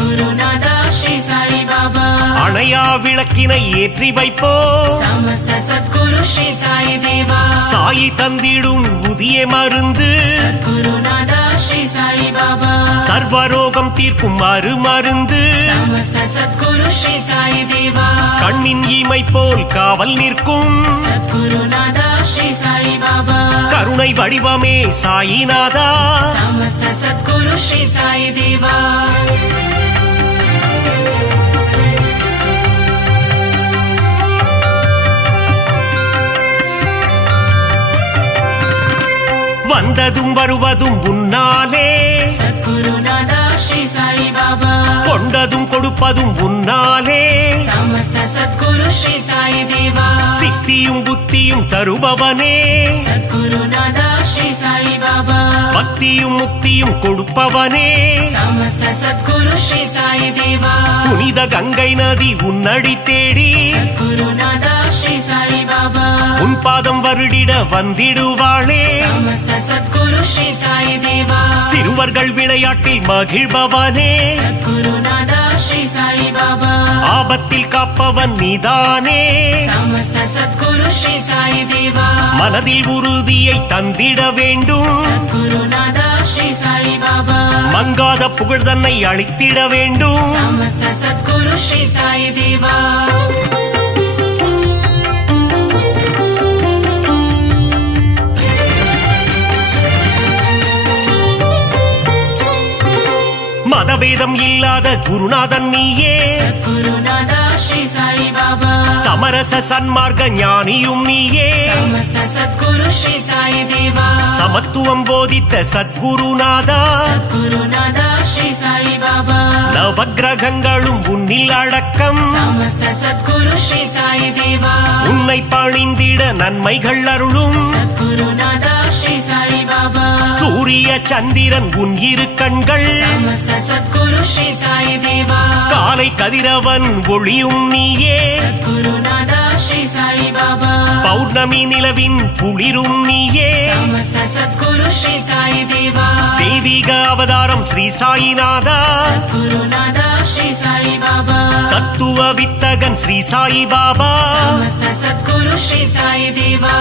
गुरुनादा श्री साई बाबा அணையா விளக்கினை ஏற்றி வைப்போ समस्त सद्गुरु श्री साई देवा சாயி தந்திடும் புதிய மருந்து गुरुनादा श्री साई बाबा சர்வரோகம் தீர்க்கும் மருந்து समस्त सद्गुरु श्री साई देवा கண்ணின் ஈமை போல் காவல் நிற்கும் गुरुनादा श्री साई बाबा கருணை வடிவமே சாயிநாதா समस्त सद्गुरु श्री साई देवा வந்ததும் வருவதும் உன்னாலே गुरुनादा श्री साई बाबा கொண்டதும் கொடுப்பதும் உன்னாலே समस्त सद्गुरु श्री साई देवा சித்தியும் புத்தியும் தருபவனே गुरुनादा श्री साई बाबा பக்தியும் முக்தியும் கொடுப்பவனே समस्त सद्गुरु श्री साई देवा புனித கங்கை நதி உன்னடி தேடி गुरुनादा श्री साई बाबा உன் பாதம் வருடிட வந்திடுவாளே समस्त सद्गुरु श्री साई देवा சிறுவர்கள் விளையாட்டில் மகிழ்பவனே गुरुनादा श्री साई बाबा ஆபத்தில் காப்பவன் நீதானே समस्त सद्गुरु श्री साई देवा மனதில் உறுதியை தந்திட வேண்டும் गुरुनादा श्री साई बाबा மங்காத புகழ் தன்னை அளித்திட வேண்டும் समस्त सद्गुरु श्री साई देवा மதபேதம் இல்லாத குருநாதன் நீயே गुरुनादा ஸ்ரீ சாய் பாபா சமரச சன்மார்க்க ஞானியும் நீயே சமஸ்த சத்குரு ஸ்ரீ சாய் தேவா சமத்துவம் போதித்த சத்குருநாதா குருநாதா ஸ்ரீ சாய் பாபா நவக்கிரகங்களும் உன்னில் அடக்கம் சமஸ்த சத்குரு ஸ்ரீ சாய் தேவா உன்னை பணிந்திட நன்மைகள் அருளும் குருநாதா ஸ்ரீ சாய் பாபா சூரிய சந்திரன் உன் இரு கண்கள் சமஸ்த சத்குரு ஸ்ரீ சாய் தேவா காலை கதிரவன் ஒளியும் நீயே குருநாதா ஸ்ரீ சாய் பாபா பௌர்ணமி நிலவின் குளிரும் நீயே சமஸ்த சத்குரு ஸ்ரீ சாய் தேவா தெய்வீக அவதாரம் ஸ்ரீ சாயிநாதா குருநாதா ஸ்ரீ சாய் பாபா தத்துவ வித்தகன் ஸ்ரீ சாய் பாபா சமஸ்த சத்குரு ஸ்ரீ சாய் தேவா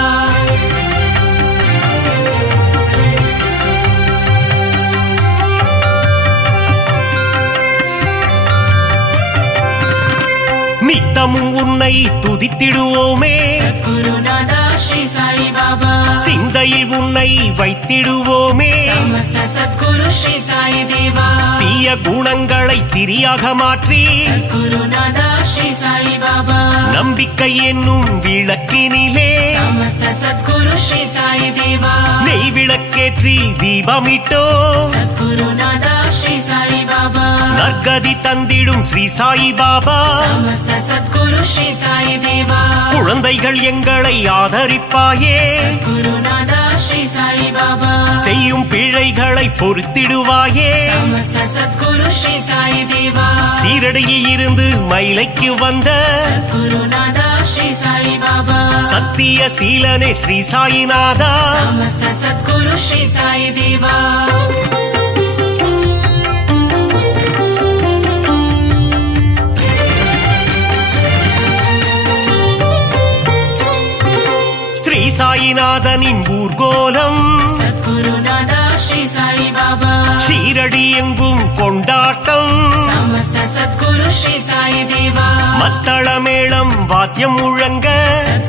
நித்தமும் உன்னை துதித்திடுவோமே குருநாதா ஸ்ரீ சாய் பாபா சிந்தையில் உன்னை வைத்திடுவோமே சமஸ்த சத்குரு ஸ்ரீ சாய் தேவா தீய குணங்களை திரியாக மாற்றி குருநாதா ஸ்ரீ சாய் பாபா நம்பிக்கை என்னும் விளக்கினிலே சமஸ்த சத்குரு ஸ்ரீ சாய் தேவா நெய் விளக்கேற்றி தீபமிட்டோ குருநாதா ஸ்ரீ சாய் பாபா நற்கதி தந்திடும் ஸ்ரீ சாய் பாபா சமஸ்த சத்குரு ஸ்ரீ சாய் தேவா குழந்தைகள் எங்களை ஆதரிப்பாயே குருநாதா ஸ்ரீ சாய் பாபா செய்யும் பிழைகளை பொறுத்திடுவாயே சமஸ்த சத்குரு ஸ்ரீ சாய் தேவா சீரடியில் இருந்து மயிலைக்கு வந்த குருநாதா ஸ்ரீ சாய் பாபா சத்திய சீலனே ஸ்ரீ சாயிநாதா சமஸ்த சத்குரு ஸ்ரீ சாய் தேவா ஸ்ரீ சாயிநாதனின் ஊர்கோலம் குருநாதா ஸ்ரீ சாய் பாபா ஷீரடி எங்கும் கொண்டாட்டம் சமஸ்த சத்குரு ஸ்ரீ சாய் தேவா மத்தள மேளம் வாத்தியம் முழங்க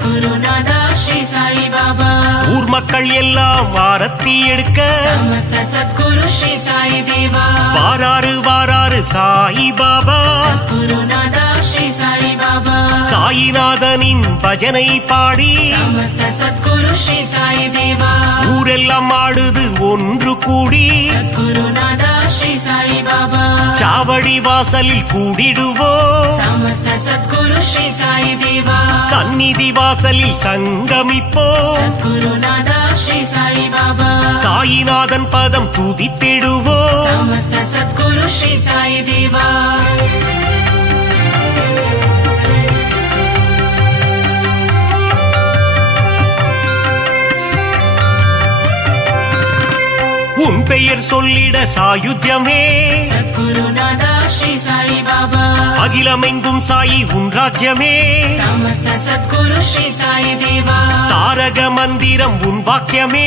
குருநாதா ஸ்ரீ சாய் பாபா ஊர் மக்கள் எல்லாம் ஆரத்தி எடுக்க சமஸ்த சத்குரு ஸ்ரீ சாய் தேவா வாராறு வாராறு சாய் பாபா குருநாதா ஸ்ரீ சாய் பாபா சாயிநாதனின் பஜனை பாடி சமஸ்த சத்குரு ஸ்ரீ சாய் தேவா ஊரெல்லாம் ஆடுது ஒன்று கூடி குருநாதா ஸ்ரீ சாய் பாபா சாவடி வாசலில் கூடிடுவோம் சமஸ்த சத்குரு ஸ்ரீ சாய் தேவா சந்நிதி வாசலில் சங்கமிப்போம் குருநாதா ஸ்ரீ சாய் பாபா சாயிநாதன் பதம் துதித்திடுவோம் சமஸ்த சத்குரு ஸ்ரீ சாய் தேவா உன் பெயர் சொல்லிட சாயுஜ்யமே குருநாதா ஸ்ரீ சாய் பாபா அகிலமெங்கும் சாயி உன் ராஜ்யமே சமஸ்த சத்குரு ஸ்ரீ சாய் தேவா தாரக மந்திரம் உன் வாக்கியமே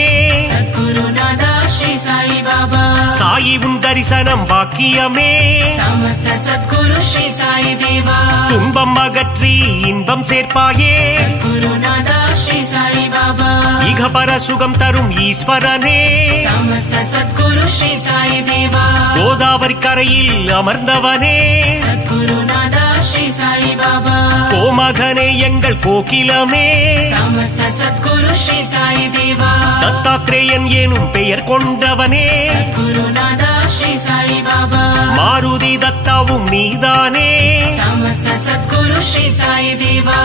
குருநாதா ஸ்ரீ சாய் பாபா சாயி உன் தரிசனம் வாக்கியமே சமஸ்த சத்குரு ஸ்ரீ சாய் தேவா துன்பம் அகற்றி இன்பம் சேர்ப்பாயே குருநாதா ஸ்ரீ சாய் பாபா இகபர சுகம் தரும் ஈஸ்வரனே சமஸ்த சத்குரு ஸ்ரீ சாய் தேவா கோதாவரி கரையில் அமர்ந்தவனே குருநாதா ஸ்ரீ சாய் பாபா கோமகனே எங்கள் கோகிலமே சமஸ்த சத்குரு ஸ்ரீ சாய் தேவா தத்தாத்ரேயன் எனும் பெயர் கொண்டவனே குருநாதா ஸ்ரீ சாய் பாபா மாருதி தத்தாவும் நீதானே சமஸ்த சத்குரு ஸ்ரீ சாய் தேவா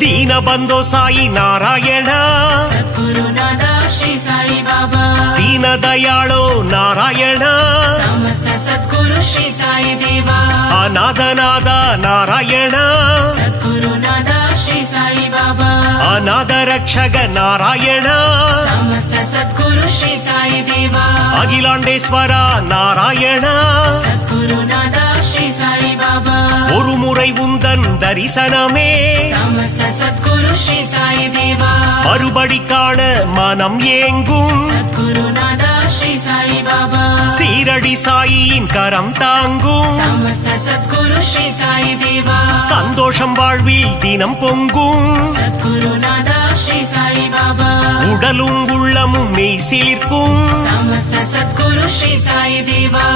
ದೀನಬಂಧೋ ಸಾಯಿ ನಾರಾಯಣ ಗುರುನಾಥ ಶ್ರೀ ಸಾಯಿ ಬಾಬಾ ದೀನ ದಯಾಳೋ ನಾರಾಯಣ ಸಮಸ್ತ ಸದ್ಗುರು ಶ್ರೀ ಸಾಯಿ ದೇವ ಅನಾಥನಾದ ನಾರಾಯಣ ಸದ್ಗುರುನಾಥ ಶ್ರೀ ಸಾಯಿ ಬಾಬಾ ಅನಾಥ ರಕ್ಷಕ ನಾರಾಯಣ ಸಮಸ್ತ ಸದ್ಗುರು ಶ್ರೀ ಸಾಯಿ ದೇವ அகிலாண்டேஸ்வர நாராயண ಸದ್ಗುರುನಾಥ ಶ್ರೀ ಸಾಯಿ ಬಾಬಾ ஒரு முறை உந்தன் தரிசனமே ಸಮಸ್ತ ಸದ್ಗುರು ಶ್ರೀ ಸಾಯಿ ದೇವ மறுபடி காண மனம் ஏங்கும் ಸದ್ಗುರುನಾಥ ಶ್ರೀ ಸಾಯಿ ಬಾಬಾ சீரடி சாயி மக்களின் கரம் தாங்கும் समस्त सद्गुरु श्री साई देवा சந்தோஷம் வாழ்வில் தினம் பொங்கும் सद्गुरु नादा श्री साई बाबा உடலும் உள்ளமும் மெய் சிலிர்க்கும் समस्त सद्गुरु श्री साई देवा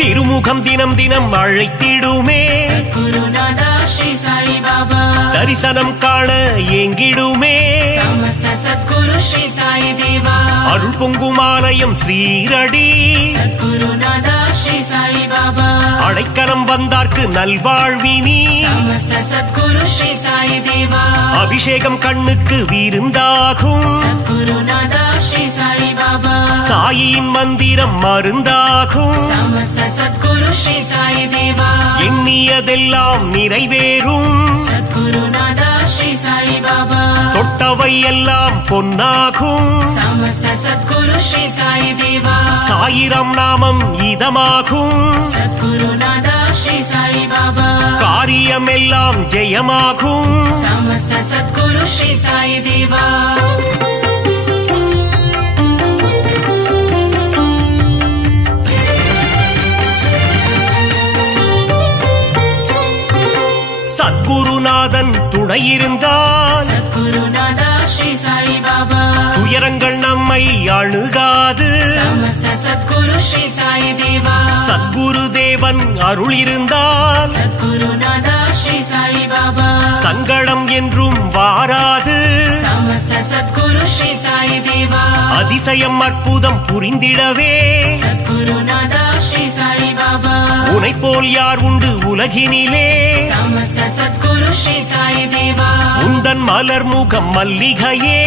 திருமுகம் தினம் தினம் அழைத்திடுமே सद्गुरु नादा श्री साई बाबा தரிசனம் காண ஏங்கிடுமே समस्त सद्गुरु श्री साई देवा அருள் பொங்கும் ஆலயம் ஸ்ரீரடி सद्गुरु नादा श्री साई बाबा அடைக்கலம் வந்தார்க்கு நல்வாழ்வினி समस्त सद्गुरु श्री साई देवा அபிஷேகம் கண்ணுக்கு விருந்தாகும் सद्गुरु नादा श्री साई बाबा சாயின் மந்திரம் மருந்தாகும் समस्त सद्गुरु श्री साई देवा எண்ணியதெல்லாம் நிறைவேறும் सद्गुरु नादा श्री साई बाबा தொட்டவை எல்லாம் பொன்னாகும் समस्त सद्गुरु श्री साई देवा சாயிரம் நாமம் இதமாகும் सद्गुरु नादा श्री साई बाबा காரியம் எல்லாம் ஜெயமாகும் समस्त सद्गुरु श्री साई देवा சத்குருநாதன் துணை இருந்தால் सद्गुरु नादा श्री साई बाबा துயரங்கள் நம்மை அணுகாது समस्त सद्गुरु श्री साई देवा சத்குரு தேவன் அருள் இருந்தால் सद्गुरु नादा श्री साई बाबा சங்கடம் என்றும் வாராது समस्त सद्गुरु श्री साई देवा அதிசயம் அற்புதம் புரிந்திடவே सद्गुरु नादा श्री साई बाबा உனை போல் யார் உண்டு உலகினிலே समस्त सद्गुरु श्री साई देवा உந்தன் மலர் முகம் மல்லிகையே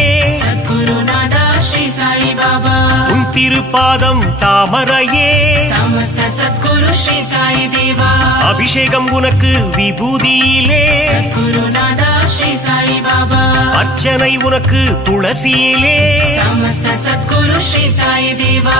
सद्गुरु नादा श्री साई बाबा உன் திருப்பாதம் தாமரையே समस्त सद्गुरु श्री साई देवा அபிஷேகம் உனக்கு விபூதியிலே सद्गुरु नादा श्री साई बाबा அர்ச்சனை உனக்கு துளசியிலே समस्त सद्गुरु श्री साई देवा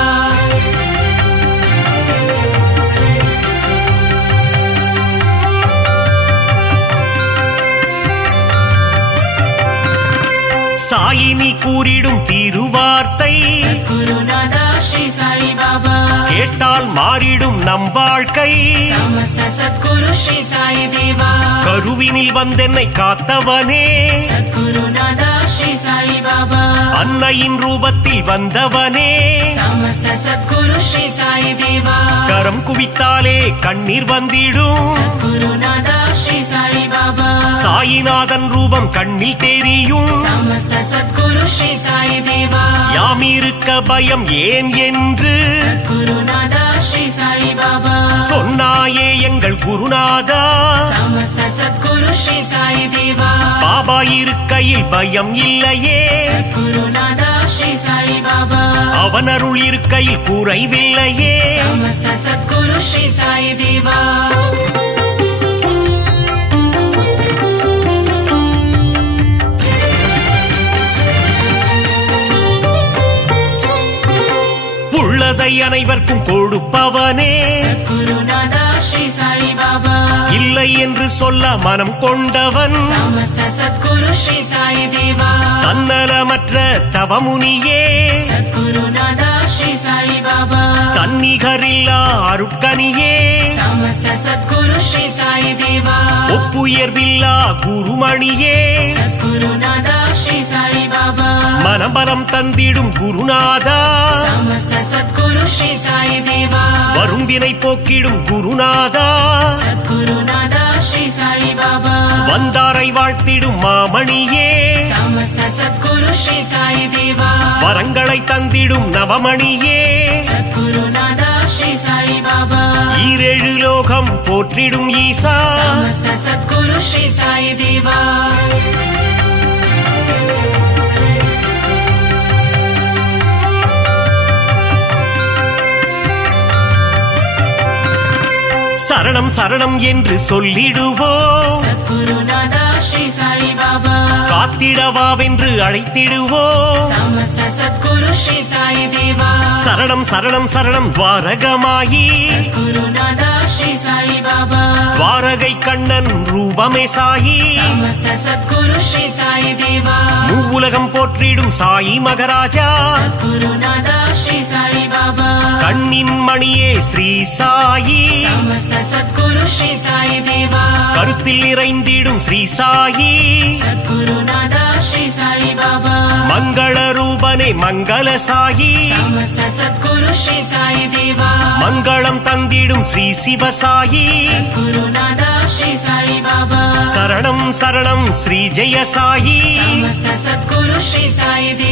சாயினி கூறிடும் திருவார்த்தை सद्गुरु नादा श्री साई बाबा கேட்டால் மாறிடும் நம் வாழ்க்கை समस्त सद्गुरु श्री साई देवा கருவினில் வந்தென்னை காத்தவனே सद्गुरु नादा श्री साई बाबा அன்னையின் ரூபத்தில் வந்தவனே समस्त सद्गुरु श्री साई देवा கரம் குவித்தாலே கண்ணீர் வந்திடும் सद्गुरु नादा श्री साई बाबा சாயிநாதன் ரூபம் கண்ணில் தெரியும் समस्त सद्गुरु श्री साई देवा யாம் இருக்க பயம் ஏன் என்று सद्गुरु नादा श्री साई बाबा சொன்னாயே எங்கள் குருநாதா समस्त सद्गुरु श्री साई देवा பாபா இருக்கையில் பயம் இல்லையே सद्गुरु नादा श्री साई बाबा அவன் அருள் இருக்கையில் குறைவில்லையே समस्त सद्गुरु श्री साई देवा உள்ளதை அனைவருக்கும் கொடுப்பவனே सद्गुरु नादा श्री साई बाबा இல்லை என்று சொல்ல மனம் கொண்டவன் समस्त सद्गुरु श्री साई देवा தன்னலமற்ற தவமுனியே सद्गुरु नादा श्री साई बाबा தன்னிகரில்லா அருட்கனியே समस्त सद्गुरु श्री साई देवा ஒப்புயர்வில்லா குருமணியே सद्गुरु नादा श्री साई बाबा மனபலம் தந்திடும் குருநாதா समस्त सद्गुरु श्री साई देवा வரும் வினை போக்கிடும் குருநாதா सद्गुरु नादा श्री साई बाबा வந்தாரை வாழ்த்திடும் மாமணியே समस्त सद्गुरु श्री साई देवा வரங்களை தந்திடும் நவமணியே सद्गुरु नादा श्री साई बाबा ஈரேழு லோகம் போற்றிடும் ஈசா समस्त सद्गुरु श्री साई देवा சரணம் சரணம் என்று சொல்லிடுவோம் सद्गुरु नादा श्री साई बाबा காத்திடவாவென்று அழைத்திடுவோம் समस्त सद्गुरु श्री साई देवा சரணம் சரணம் சரணம் துவாரகமாயி सद्गुरु नादा श्री साई बाबा துவார தாரகை கண்ணன் ரூபமே சாயி समस्त सद्गुरु श्री साई देवा மூவுலகம் போற்றிடும் சாயி மகராஜா गुरुनाथा श्री साई बाबा கண்ணின் மணியே ஸ்ரீ சாயி समस्त सद्गुरु श्री साई देवा கருத்தில் நிறைந்திடும் ஸ்ரீ சாயி गुरुनाथा श्री साई बाबा மங்கள ரூபனே மங்கள சாயி समस्त सद्गुरु श्री साई देवा மங்களம் தந்திடும் ஸ்ரீ சிவசாயி गुरुनाथा श्री साई बाबा சரணம் சரணம் ஸ்ரீ ஜெய சாயி समस्त सद्गुरु श्री साई देवा